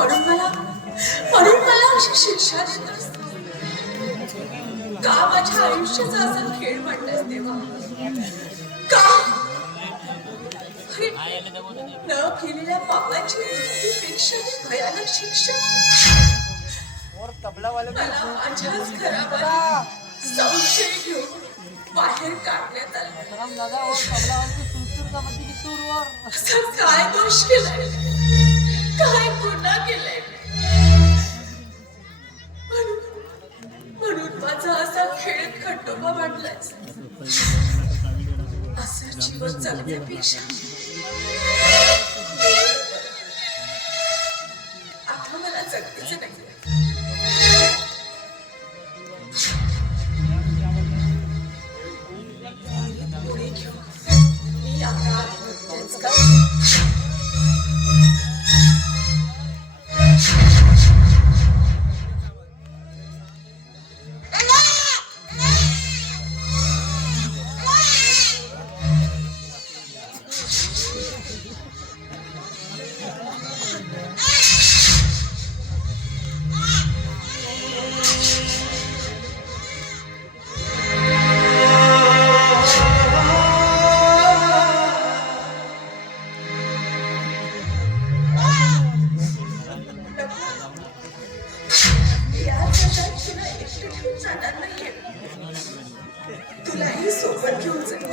म्हणून मला अशी शिक्षा देतोस का? माझ्या आयुष्याचा असा खेळ म्हणलास देवा का? न केलेल्या पापाची पेक्षा भयानक शिक्षा मला माझ्याच घरामध्ये संशय घेऊन बाहेर काढण्यात आलं. असं काय दोष केलाय? काय गुन्हा केलाय? म्हणून माझा असा खेळ खंडोबा मांडलायस. असं जीवन जगण्यापेक्षा आता मला जगतेच नाही. पुढे घेऊ मी आता तेच का? तुलाही सोबत घेऊन जाईल.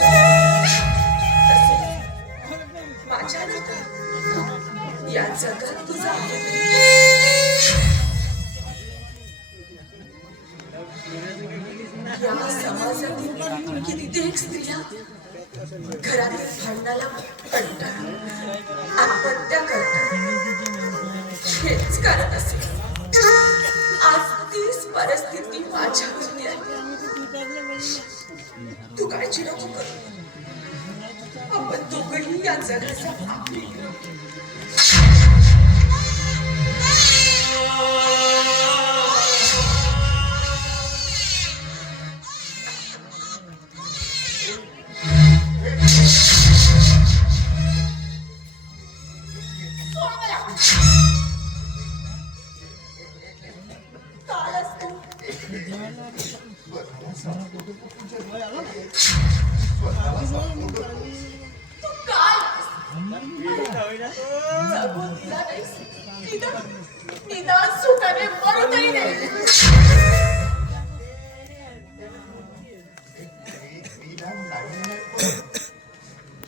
माझ्या नंतर या जगात तुझा या समाजातील कित्येक स्त्रिया घरातील भांडणाला कंटाळून आत्महत्या करतात. हेच कारण असेल आज तीच परिस्थिती माझ्यावरती आली. तू काळजी नको करू. आपण दोघंही या जगाचा आपली निदान सुखाने मरू तरी दे.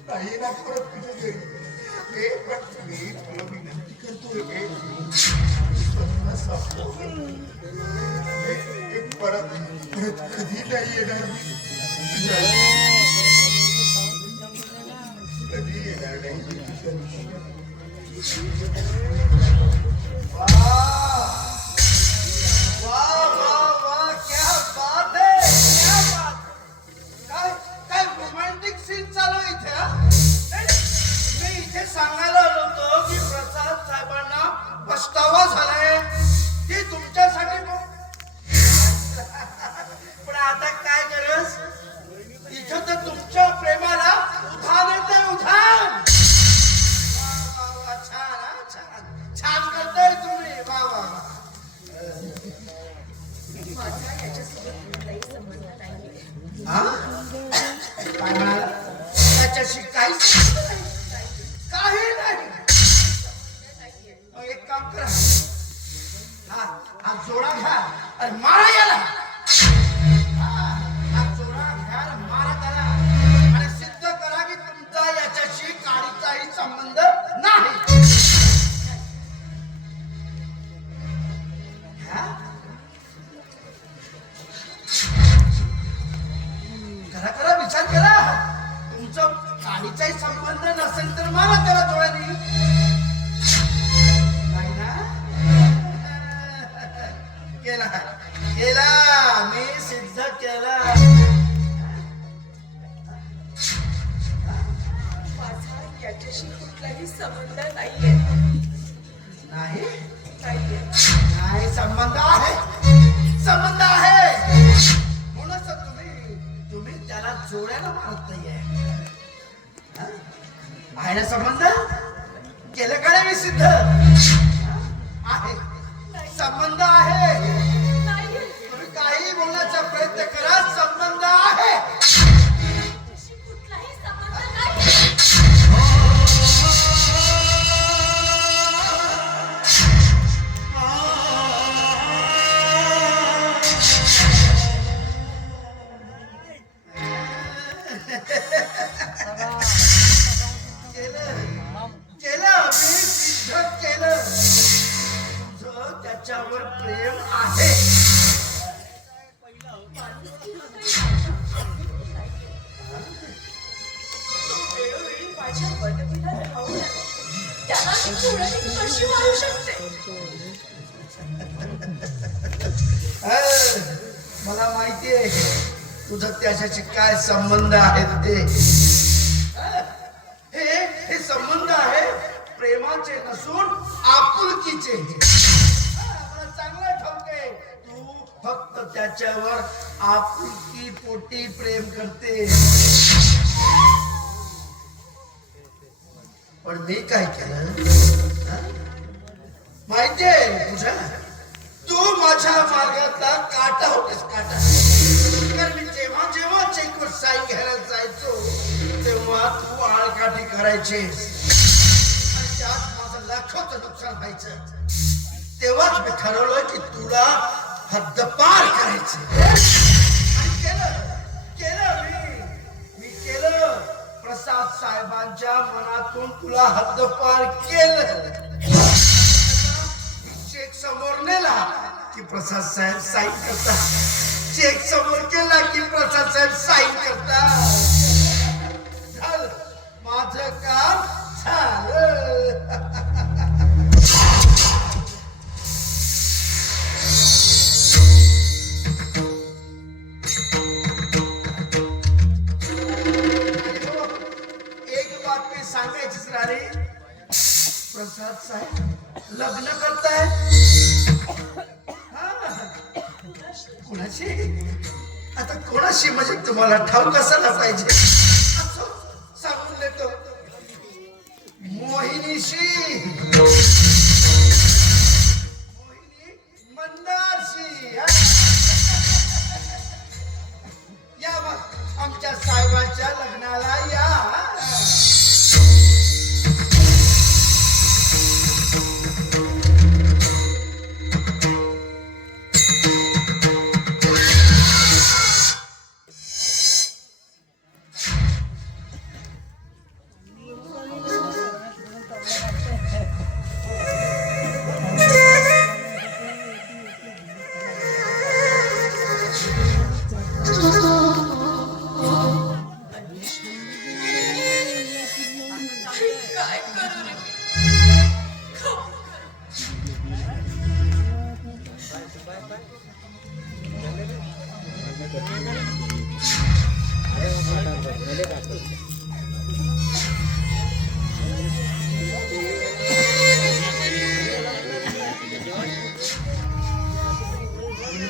काही ना परत तुझ्या घरी तुला विनंती करतो परत कधी नाही येणार. कधी येणार नाही. सांगायला आलो होतो की प्रसाद साहेबांना पछतावा झालाय ते तुमच्यासाठी. पण आता काय गरज? इथं तर तुमच्या प्रेमाला उधाण येतंय, उधाण. छान छान करताय तुम्ही. वा वा वा. माझा याच्यासोबत काही संबंध नाही. काय म्हणाला? त्याच्याशी काहीच काही नाही. एक काम करा, हा जोडा घ्या आणि मारा याला. हा जोडा घ्या, मारा त्याला आणि सिद्ध करा की तुमचा याच्याशी काडीचाही संबंध नाही. करा विचार करा. तुमचं काडीचाही संबंध नसेल तर मारा त्याला जोड्याने. नाही ना? केला केला मी सिद्ध केला. माझा याच्याशी कुठलाही संबंध नाहीये. नाही नाहीये. नाही संबंध आहे, संबंध आहे. म्हणूनच तुम्ही त्याला जोड्याला मारत नाहीये. आहे ना संबंध? केलं का नाही सिद्ध? प्रेम आहे. वेळोवेळी माझ्या मदतीला धावून आले. त्याला मी कुणाने कशी मारू शकते? मला माहितीये तुझं त्याच्याशी काय संबंध आहेत ते. हे संबंध आहे प्रेमाचे नसून आपुलकीचे. मला चांगलं ठाऊक आहे तू फक्त त्याच्यावर आपुलकी पोटी प्रेम करते. पण मी काय केलं माहितीये तुझ्या? तू माझ्या मार्गातला काटा होतेस, काटा. कारण मी जेव्हा जेव्हा चेकवर साईन घ्यायला जायचो तेव्हा तू आळकाठी करायचीस आणि त्यात माझं लाखोचं नुकसान व्हायचं. तेव्हाच मी ठरवलं की तुला हद्दपार करायचं आणि केलं मी केलं. प्रसाद साहेबांच्या मनातून तुला हद्दपार केलं. चेक समोर नेला की प्रसाद साहेब साईन करतात. चेक समोर केला की प्रसाद साहेब साईन करतात. झालं माझं काम झालं. एक बातमी सांगायचीच राहिली. प्रसाद साहेब लग्न करताय. कोणाशी? आता कोणाशी म्हणजे तुम्हाला ठाऊक असायला पाहिजे. असं सांगून देतो मोहिनीशी.